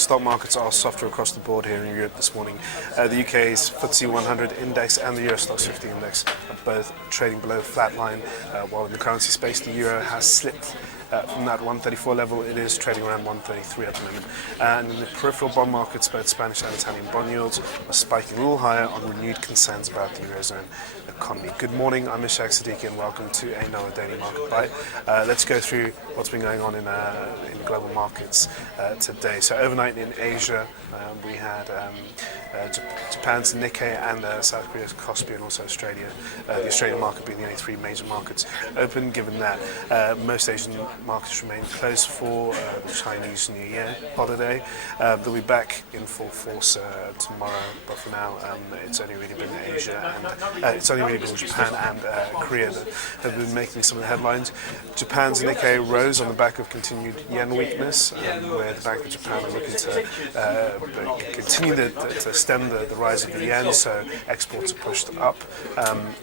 stock markets are softer across the board here in Europe this morning. The UK's FTSE 100 index and the Euro Stoxx 50 index are both trading below flatline, while in the currency space the euro has slipped from that 134 level. It is trading around 133 at the moment. And in the peripheral bond markets, both Spanish and Italian bond yields are spiking a little higher on renewed concerns about the Eurozone economy. Good morning, I'm Ishaq, Siddiqi, and welcome to another Daily Market Bite. Let's go through what's been going on in global markets today. So overnight in Asia, we had Japan's Nikkei and South Korea's Kospi, and also Australia, the Australian market being the only three major markets open, given that most Asian markets remain closed for the Chinese New Year holiday. They'll be back in full force tomorrow, but for now it's only really been Asia and it's only really been Japan and Korea that have been making some of the headlines. Japan's Nikkei rose on the back of continued yen weakness, where the Bank of Japan are looking to continue to stem the rise of the yen, so exports are pushed up,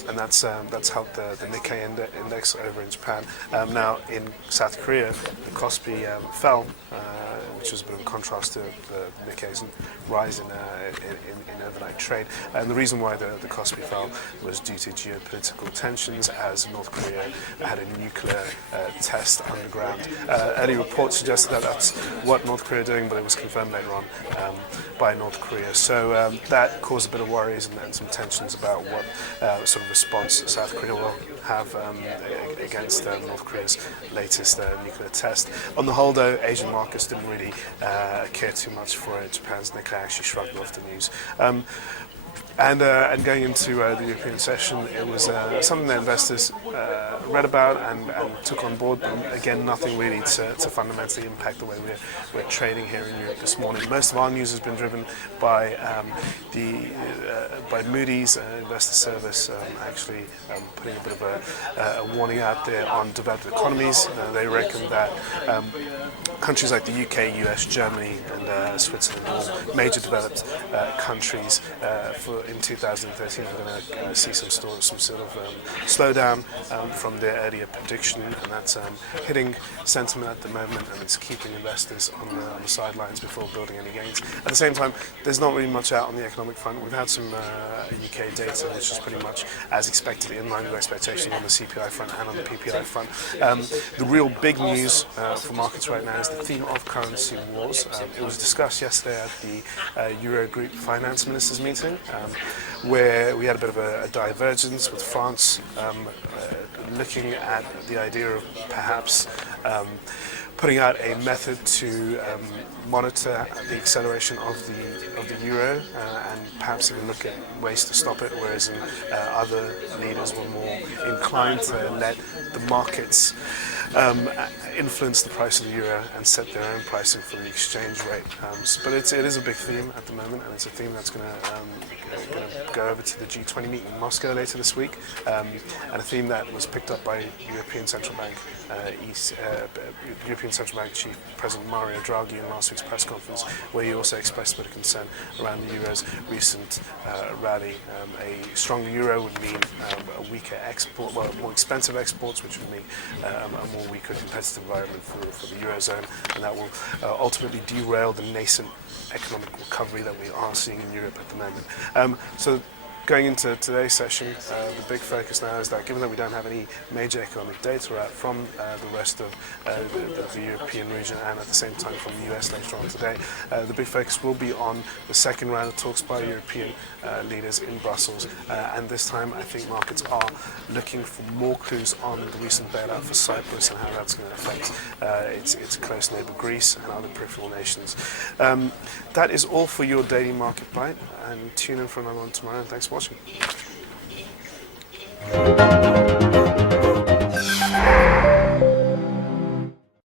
and that's helped the Nikkei index over in Japan. Now in South Korea, the Kospi fell, which was a bit of a contrast to the Nikkei's rise in overnight trade. And the reason why the Kospi fell was due to geopolitical tensions, as North Korea had a nuclear test underground. Early reports suggested that that's what North Korea are doing, but it was confirmed later on by North Korea. So that caused a bit of worries and some tensions about what sort of response South Korea will have against North Korea's latest nuclear test. On the whole, though, Asian markets didn't really care too much for it. Japan's Nikkei actually shrugged off the news. And going into the European session, it was something that investors read about and took on board, but again, nothing really to fundamentally impact the way we're trading here in Europe this morning. Most of our news has been driven by by Moody's investor service, actually putting a bit of a warning out there on developed economies. They reckon that countries like the UK, US, Germany, and Switzerland, all major developed countries, in 2013 are going to see some sort of slowdown from their earlier prediction, and that's hitting sentiment at the moment, and it's keeping investors on the sidelines before building any gains. At the same time, there's not really much out on the economic front. We've had some UK data which is pretty much as expected, in line with expectations on the CPI front and on the PPI front. The real big news for markets right now is the theme of currency wars. It was discussed yesterday at the Eurogroup finance ministers meeting, where we had a bit of a divergence with France looking at the idea of perhaps putting out a method to monitor the acceleration of the euro and perhaps even look at ways to stop it, whereas other leaders were more inclined to let the markets influence the price of the euro and set their own pricing for the exchange rate. But it is a big theme at the moment, and it's a theme that's going to go over to the G20 meeting in Moscow later this week, and a theme that was picked up by European Central Bank Chief President Mario Draghi in last week's press conference, where he also expressed a bit of concern around the euro's recent rally. A stronger euro would mean a weaker export, well, more expensive exports, which would mean a more weaker competitive environment for the eurozone, and that will ultimately derail the nascent economic recovery that we are seeing in Europe at the moment. So going into today's session, the big focus now is that given that we don't have any major economic data out from the rest of the European region, and at the same time from the US later on today, the big focus will be on the second round of talks by European leaders in Brussels, and this time I think markets are looking for more clues on the recent bailout for Cyprus and how that's going to affect its close neighbour Greece and other peripheral nations. That is all for your daily market bite, and tune in for another one tomorrow, and thanks for watching.